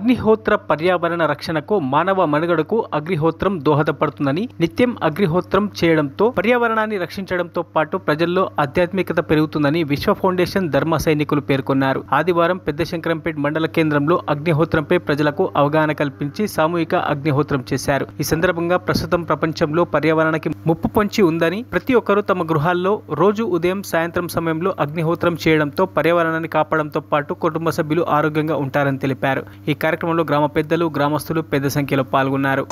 అగ్నిహోత్ర పర్యావరణ రక్షణకు మానవ మనుగడకు అగ్నిహోత్రం దోహదపడుతుందని, నిత్యం అగ్నిహోత్రం చేయడంతో పర్యావరణాన్ని రక్షించడంతో పాటు ప్రజల్లో ఆధ్యాత్మికత పెరుగుతుందని విశ్వ ఫౌండేషన్ ధర్మ సైనికులు పేర్కొన్నారు. ఆదివారం పెద్దశంకరంపేట మండల కేంద్రంలో అగ్నిహోత్రంపై ప్రజలకు అవగాహన కల్పించి సామూహిక అగ్నిహోత్రం చేశారు. ఈ సందర్భంగా ప్రస్తుతం ప్రపంచంలో పర్యావరణానికి ముప్పు పొంచి ఉందని, ప్రతి ఒక్కరూ తమ గృహాల్లో రోజు ఉదయం సాయంత్రం సమయంలో అగ్నిహోత్రం చేయడంతో పర్యావరణాన్ని కాపాడంతో పాటు కుటుంబ సభ్యులు ఆరోగ్యంగా ఉంటారని తెలిపారు. ఈ కార్యక్రమంలో గ్రామ పెద్దలు, గ్రామస్తులు పెద్ద సంఖ్యలో పాల్గొన్నారు.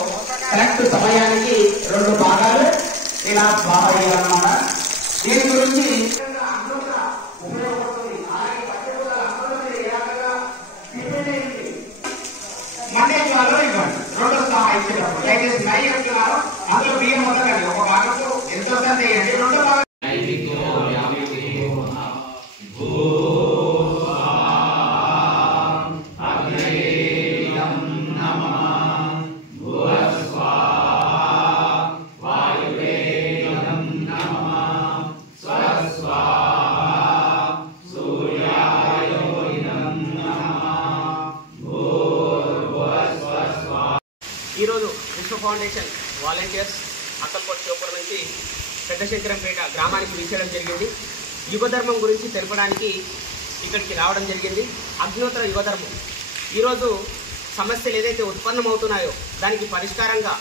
ఈరోజు విశ్వ ఫౌండేషన్ వాలంటీర్స్ అక్కల్కోట చౌపూర్ నుంచి పెద్దశంకరంపేట గ్రామానికి విచ్చేయడం జరిగింది. యుగధర్మం గురించి తెలపడానికి ఇక్కడికి రావడం జరిగింది. అగ్నిహోత్ర యుగధర్మం ఈరోజు సమస్యలు ఏదైతే ఉత్పన్నమవుతున్నాయో దానికి పరిష్కారంగా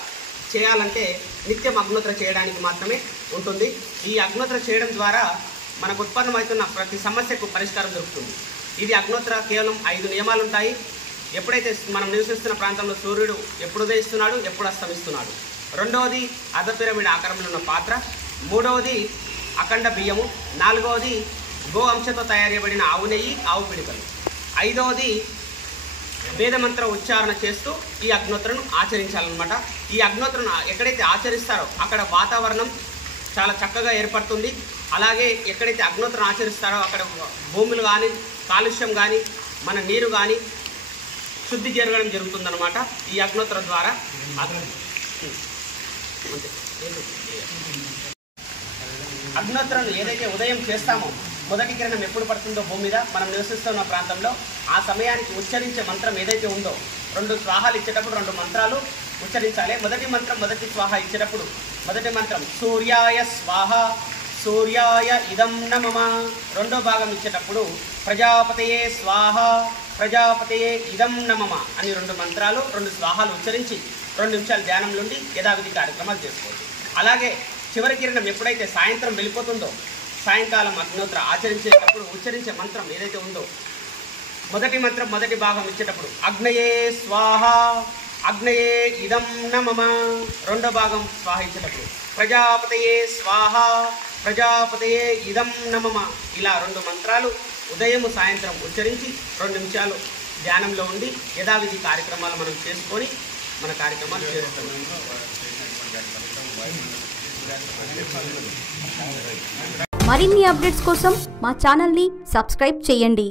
చేయాలంటే నిత్యం అగ్నిహోత్ర చేయడానికి మాత్రమే ఉంటుంది. ఈ అగ్నిహోత్ర చేయడం ద్వారా మనకు ఉత్పన్నమవుతున్న ప్రతి సమస్యకు పరిష్కారం దొరుకుతుంది. ఇది అగ్నిహోత్ర కేవలం 5 నియమాలు ఉంటాయి. ఎప్పుడైతే మనం నివసిస్తున్న ప్రాంతంలో సూర్యుడు ఎప్పుడు ఉదయిస్తున్నాడు, ఎప్పుడు అస్తమిస్తున్నాడు. రెండవది అర్ధ పిరమిడ్ ఆకారంలో ఉన్న పాత్ర. మూడవది అఖండ బియ్యము. నాలుగవది గో అంశతో తయారు చేయబడిన ఆవు నెయ్యి, ఆవు పిడికలు. ఐదవది వేదమంత్ర ఉచ్చారణ చేస్తూ ఈ అగ్నిహోత్రను ఆచరించాలన్నమాట. ఈ అగ్నిహోత్రను ఎక్కడైతే ఆచరిస్తారో అక్కడ వాతావరణం చాలా చక్కగా ఏర్పడుతుంది. అలాగే ఎక్కడైతే అగ్నిహోత్రను ఆచరిస్తారో అక్కడ భూములు కానీ, కాలుష్యం కానీ, మన నీరు కానీ శుద్ధి జరగడం జరుగుతుందన్నమాట ఈ అగ్నిహోత్రం ద్వారా. అగ్నిహోత్రం ఏదైతే ఉదయం చేస్తామో, మొదటి కిరణం ఎప్పుడు పడుతుందో భూమి మీద మనం నివసిస్తున్న ప్రాంతంలో ఆ సమయానికి ఉచ్చరించే మంత్రం ఏదైతే ఉందో, 2 స్వాహాలు ఇచ్చేటప్పుడు 2 మంత్రాలు ఉచ్చరించాలి. మొదటి మంత్రం, మొదటి స్వాహ ఇచ్చేటప్పుడు మొదటి మంత్రం సూర్యాయ స్వాహ సూర్యాయ ఇదం నమః. రెండో భాగం ఇచ్చేటప్పుడు ప్రజాపతయే స్వాహ ప్రజాపతయే ఇదం నమః అని 2 మంత్రాలు 2 స్వాహాలు ఉచ్చరించి 2 నిమిషాలు ధ్యానంలో ఉండి యథావిధి కార్యక్రమాలు చేసుకోవచ్చు. అలాగే చివరి కిరణం ఎప్పుడైతే సాయంత్రం వెళ్ళిపోతుందో, సాయంకాలం అగ్నిహోత్ర ఆచరించేటప్పుడు ఉచ్చరించే మంత్రం ఏదైతే ఉందో, మొదటి మంత్రం మొదటి భాగం ఇచ్చేటప్పుడు అగ్నయే స్వాహ అగ్నయే ఇదం నమః. రెండో భాగం స్వాహ ఇచ్చేటప్పుడు ప్రజాపతయే స్వాహ ప్రజాపతయే ఇదం నమః. ఇలా 2 మంత్రాలు ఉదయం సాయంత్రం ఉచ్చరించి 2 నిమిషాలు ధ్యానంలో ఉండి యథావిధి కార్యక్రమాలు మనం చేసుకొని మన కార్యక్రమాలు చేస్తున్నాం. మరిన్ని అప్డేట్స్ కోసం మా ఛానల్ని సబ్స్క్రైబ్ చేయండి.